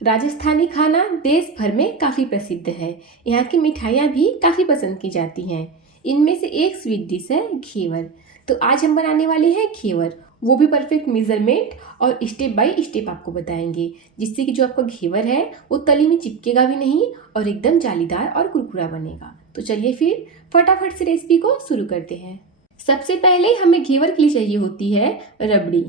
राजस्थानी खाना देश भर में काफ़ी प्रसिद्ध है। यहाँ की मिठाइयाँ भी काफ़ी पसंद की जाती हैं। इनमें से एक स्वीट डिश है घेवर। तो आज हम बनाने वाले हैं घेवर, वो भी परफेक्ट मेजरमेंट और स्टेप बाय स्टेप आपको बताएंगे, जिससे कि जो आपका घेवर है वो तली में चिपकेगा भी नहीं और एकदम जालीदार और कुरकुरा बनेगा। तो चलिए फिर फटाफट से रेसिपी को शुरू करते हैं। सबसे पहले हमें घेवर के लिए चाहिए होती है रबड़ी।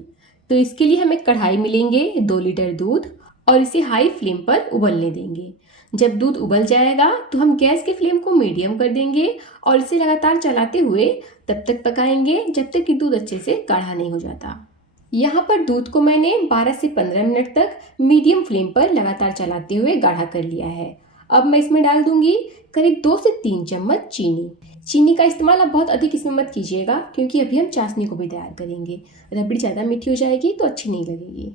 तो इसके लिए हमें कढ़ाई में लेंगे 2 लीटर दूध और इसे हाई फ्लेम पर उबलने देंगे। जब दूध उबल जाएगा तो हम गैस के फ्लेम को मीडियम कर देंगे और इसे लगातार चलाते हुए तब तक पकाएंगे जब तक कि दूध अच्छे से गाढ़ा नहीं हो जाता। यहाँ पर दूध को मैंने 12 से 15 मिनट तक मीडियम फ्लेम पर लगातार चलाते हुए गाढ़ा कर लिया है। अब मैं इसमें डाल दूंगी करीब 2 से 3 चम्मच चीनी। चीनी का इस्तेमाल आप बहुत अधिक इसमें मत कीजिएगा, क्योंकि अभी हम चाशनी को भी तैयार करेंगे। रबड़ी ज़्यादा मीठी हो जाएगी तो अच्छी नहीं लगेगी।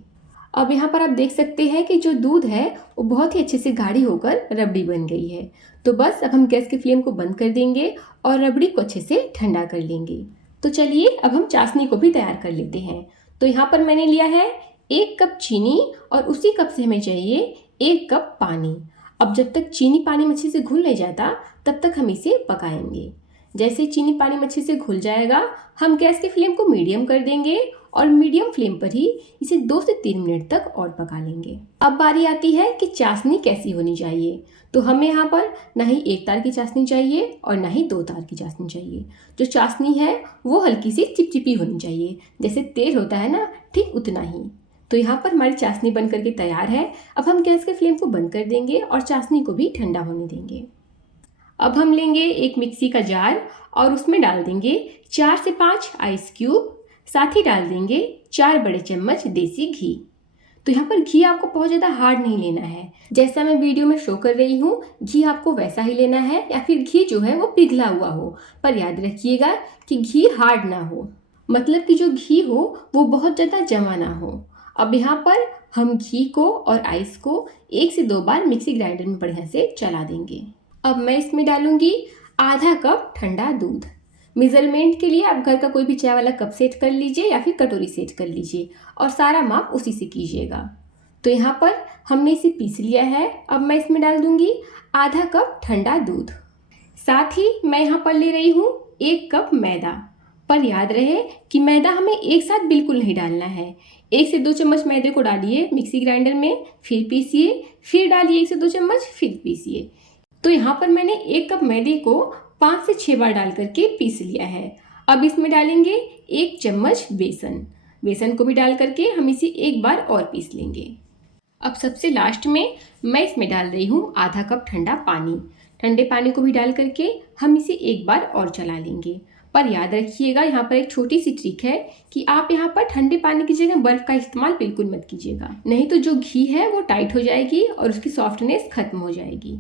अब यहाँ पर आप देख सकते हैं कि जो दूध है वो बहुत ही अच्छे से गाढ़ी होकर रबड़ी बन गई है। तो बस अब हम गैस के फ्लेम को बंद कर देंगे और रबड़ी को अच्छे से ठंडा कर लेंगे। तो चलिए अब हम चाशनी को भी तैयार कर लेते हैं। तो यहाँ पर मैंने लिया है 1 कप चीनी और उसी कप से हमें चाहिए 1 कप पानी। अब जब तक चीनी पानी में अच्छे से घुल नहीं जाता तब तक हम इसे पकाएंगे। जैसे चीनी पानी में अच्छे से घुल जाएगा हम गैस के फ्लेम को मीडियम कर देंगे और मीडियम फ्लेम पर ही इसे 2 से 3 मिनट तक और पका लेंगे। अब बारी आती है कि चाशनी कैसी होनी चाहिए। तो हमें यहाँ पर ना ही 1 तार की चाशनी चाहिए और ना ही 2 तार की चाशनी चाहिए। जो चाशनी है वो हल्की सी चिपचिपी होनी चाहिए, जैसे तेल होता है ना, ठीक उतना ही। तो यहाँ पर हमारी चाशनी बन करके तैयार है। अब हम गैस के फ्लेम को बंद कर देंगे और चाशनी को भी ठंडा होने देंगे। अब हम लेंगे एक मिक्सी का जार और उसमें डाल देंगे 4 से 5 आइस क्यूब। साथ ही डाल देंगे 4 बड़े चम्मच देसी घी। तो यहाँ पर घी आपको बहुत ज़्यादा हार्ड नहीं लेना है, जैसा मैं वीडियो में शो कर रही हूँ घी आपको वैसा ही लेना है, या फिर घी जो है वो पिघला हुआ हो। पर याद रखिएगा कि घी हार्ड ना हो, मतलब कि जो घी हो वो बहुत ज़्यादा जमा ना हो। अब यहाँ पर हम घी को और आइस को 1 से 2 बार मिक्सी ग्राइंडर में बढ़िया से चला देंगे। अब मैं इसमें डालूंगी आधा कप ठंडा दूध। मेजरमेंट के लिए आप घर का कोई भी चाय वाला कप सेट कर लीजिए या फिर कटोरी सेट कर लीजिए और सारा माप उसी से कीजिएगा। तो यहाँ पर हमने इसे पीस लिया है। अब मैं इसमें डाल दूंगी आधा कप ठंडा दूध। साथ ही मैं यहाँ पर ले रही हूँ 1 कप मैदा। पर याद रहे कि मैदा हमें एक साथ बिल्कुल नहीं डालना है। 1 से 2 चम्मच मैदे को डालिए मिक्सी ग्राइंडर में, फिर पीसिए, फिर डालिए 1 से 2 चम्मच, फिर पीसिए। तो यहाँ पर मैंने 1 कप मैदे को 5 से 6 बार डाल करके पीस लिया है। अब इसमें डालेंगे 1 चम्मच बेसन। बेसन को भी डाल करके हम इसे एक बार और पीस लेंगे। अब सबसे लास्ट में मैं इसमें डाल रही हूँ आधा कप ठंडा पानी। ठंडे पानी को भी डाल करके हम इसे एक बार और चला लेंगे। पर याद रखिएगा यहाँ पर एक छोटी सी ट्रिक है कि आप यहाँ पर ठंडे पानी की जगह बर्फ़ का इस्तेमाल बिल्कुल मत कीजिएगा, नहीं तो जो घी है वो टाइट हो जाएगी और उसकी सॉफ्टनेस खत्म हो जाएगी।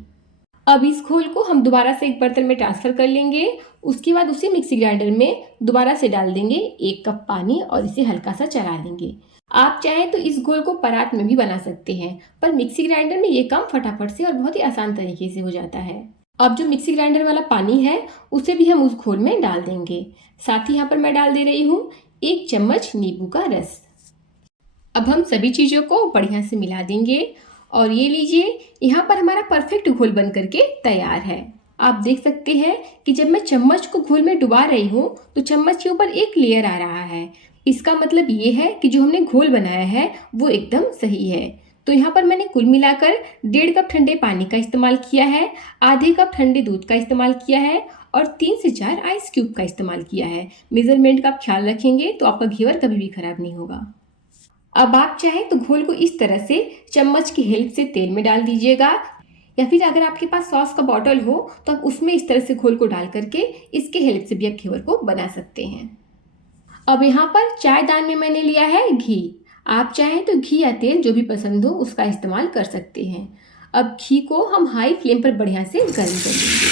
अब इस घोल को हम दोबारा से एक बर्तन में ट्रांसफ़र कर लेंगे। उसके बाद उसी मिक्सी ग्राइंडर में दोबारा से डाल देंगे 1 कप पानी और इसे हल्का सा चला लेंगे। आप चाहें तो इस घोल को परात में भी बना सकते हैं, पर मिक्सी ग्राइंडर में ये काम फटाफट से और बहुत ही आसान तरीके से हो जाता है। अब जो मिक्सी ग्राइंडर वाला पानी है उसे भी हम उस घोल में डाल देंगे। साथ ही यहाँ पर मैं डाल दे रही हूँ 1 चम्मच नींबू का रस। अब हम सभी चीज़ों को बढ़िया से मिला देंगे और ये लीजिए, यहाँ पर हमारा परफेक्ट घोल बन करके तैयार है। आप देख सकते हैं कि जब मैं चम्मच को घोल में डुबा रही हूँ तो चम्मच के ऊपर एक लेयर आ रहा है। इसका मतलब ये है कि जो हमने घोल बनाया है वो एकदम सही है। तो यहाँ पर मैंने कुल मिलाकर 1.5 कप ठंडे पानी का इस्तेमाल किया है, आधे कप ठंडे दूध का इस्तेमाल किया है और 3 से 4 आइस क्यूब का इस्तेमाल किया है। मेजरमेंट का आप ख्याल रखेंगे तो आपका घेवर कभी भी खराब नहीं होगा। अब आप चाहें तो घोल को इस तरह से चम्मच की हेल्प से तेल में डाल दीजिएगा, या फिर अगर आपके पास सॉस का बॉटल हो तो आप उसमें इस तरह से घोल को डाल करके इसके हेल्प से भी आप घेवर को बना सकते हैं। अब यहाँ पर चायदान में मैंने लिया है घी। आप चाहें तो घी या तेल जो भी पसंद हो उसका इस्तेमाल कर सकते हैं। अब घी को हम हाई फ्लेम पर बढ़िया से गर्म कर लेंगे।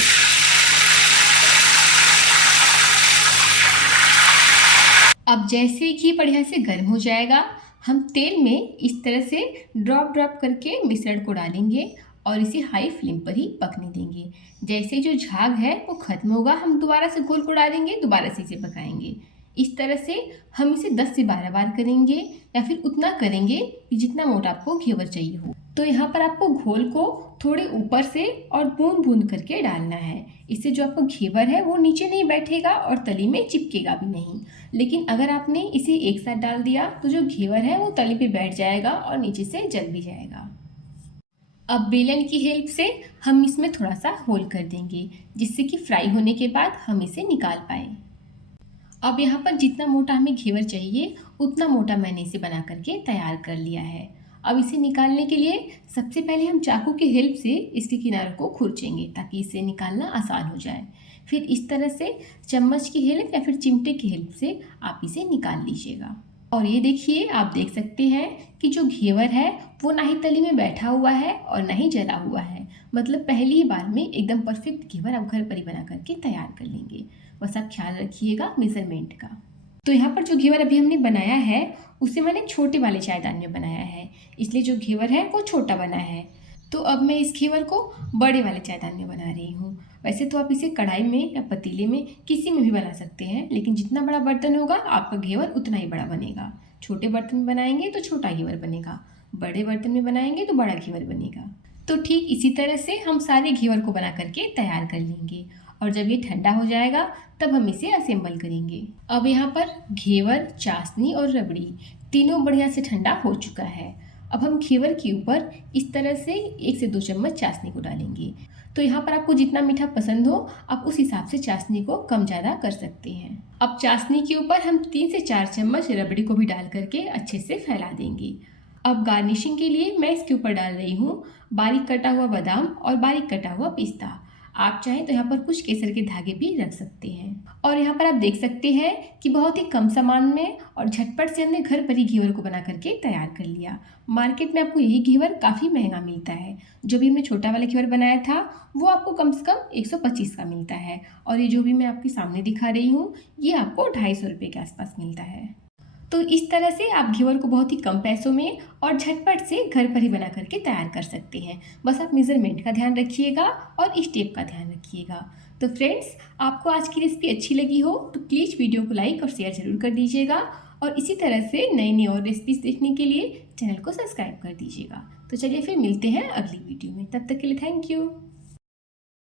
अब जैसे ही घी बढ़िया से गर्म हो जाएगा हम तेल में इस तरह से ड्रॉप करके मिश्रण को डालेंगे और इसे हाई फ्लेम पर ही पकने देंगे। जैसे जो झाग है वो खत्म होगा हम दोबारा से घोल को डालेंगे, दोबारा से इसे पकाएंगे। इस तरह से हम इसे 10 से 12 बार करेंगे या फिर उतना करेंगे कि जितना मोटा आपको घेवर चाहिए हो। तो यहाँ पर आपको घोल को थोड़े ऊपर से और बूंद बूंद करके डालना है। इससे जो आपका घेवर है वो नीचे नहीं बैठेगा और तली में चिपकेगा भी नहीं। लेकिन अगर आपने इसे एक साथ डाल दिया तो जो घेवर है वो तली पे बैठ जाएगा और नीचे से जल भी जाएगा। अब बेलन की हेल्प से हम इसमें थोड़ा सा होल कर देंगे जिससे कि फ्राई होने के बाद हम इसे निकाल पाए। अब यहाँ पर जितना मोटा हमें घेवर चाहिए उतना मोटा मैंने इसे बना करके तैयार कर लिया है। अब इसे निकालने के लिए सबसे पहले हम चाकू की हेल्प से इसके किनारों को खुरचेंगे ताकि इसे निकालना आसान हो जाए। फिर इस तरह से चम्मच की हेल्प या फिर चिमटे की हेल्प से आप इसे निकाल लीजिएगा। और ये देखिए, आप देख सकते हैं कि जो घेवर है वो ना ही तली में बैठा हुआ है और ना ही जला हुआ है। मतलब पहली ही बार में एकदम परफेक्ट घेवर आप घर पर ही बना करके तैयार कर लेंगे। बस आप ख्याल रखिएगा मेजरमेंट का। तो यहाँ पर जो घेवर अभी हमने बनाया है उसे मैंने छोटे वाले चायदान में बनाया है, इसलिए जो घेवर है वो छोटा बना है। तो अब मैं इस घेवर को बड़े वाले चायदान में बना रही हूँ। वैसे तो आप इसे कढ़ाई में या पतीले में किसी में भी बना सकते हैं, लेकिन जितना बड़ा बर्तन होगा आपका घेवर उतना ही बड़ा बनेगा। छोटे बर्तन में बनाएंगे तो छोटा घेवर बनेगा, बड़े बर्तन में बनाएंगे तो बड़ा घेवर बनेगा। तो ठीक इसी तरह से हम सारे घेवर को बना करके तैयार कर लेंगे और जब ये ठंडा हो जाएगा तब हम इसे असेंबल करेंगे। अब यहाँ पर घेवर, चाशनी और रबड़ी तीनों बढ़िया से ठंडा हो चुका है। अब हम घेवर के ऊपर इस तरह से 1 से 2 चम्मच चाशनी को डालेंगे। तो यहाँ पर आपको जितना मीठा पसंद हो आप उस हिसाब से चाशनी को कम ज़्यादा कर सकते हैं। अब चाशनी के ऊपर हम 3 से 4 चम्मच रबड़ी को भी डाल करके अच्छे से फैला देंगे। अब गार्निशिंग के लिए मैं इसके ऊपर डाल रही हूँ बारीक कटा हुआ बादाम और बारीक कटा हुआ पिस्ता। आप चाहें तो यहाँ पर कुछ केसर के धागे भी रख सकते हैं। और यहाँ पर आप देख सकते हैं कि बहुत ही कम सामान में और झटपट से हमने घर पर ही घेवर को बना करके तैयार कर लिया। मार्केट में आपको यही घेवर काफ़ी महंगा मिलता है। जो भी हमने छोटा वाला घेवर बनाया था वो आपको कम से कम 125 का मिलता है, और ये जो भी मैं आपके सामने दिखा रही हूँ ये आपको 250 रुपये के आसपास मिलता है। तो इस तरह से आप घेवर को बहुत ही कम पैसों में और झटपट से घर पर ही बना करके तैयार कर सकते हैं। बस आप मेज़रमेंट का ध्यान रखिएगा और स्टेप का ध्यान रखिएगा। तो फ्रेंड्स, आपको आज की रेसिपी अच्छी लगी हो तो प्लीज़ वीडियो को लाइक और शेयर ज़रूर कर दीजिएगा, और इसी तरह से नई नई और रेसिपीज़ देखने के लिए चैनल को सब्सक्राइब कर दीजिएगा। तो चलिए फिर मिलते हैं अगली वीडियो में, तब तक के लिए थैंक यू।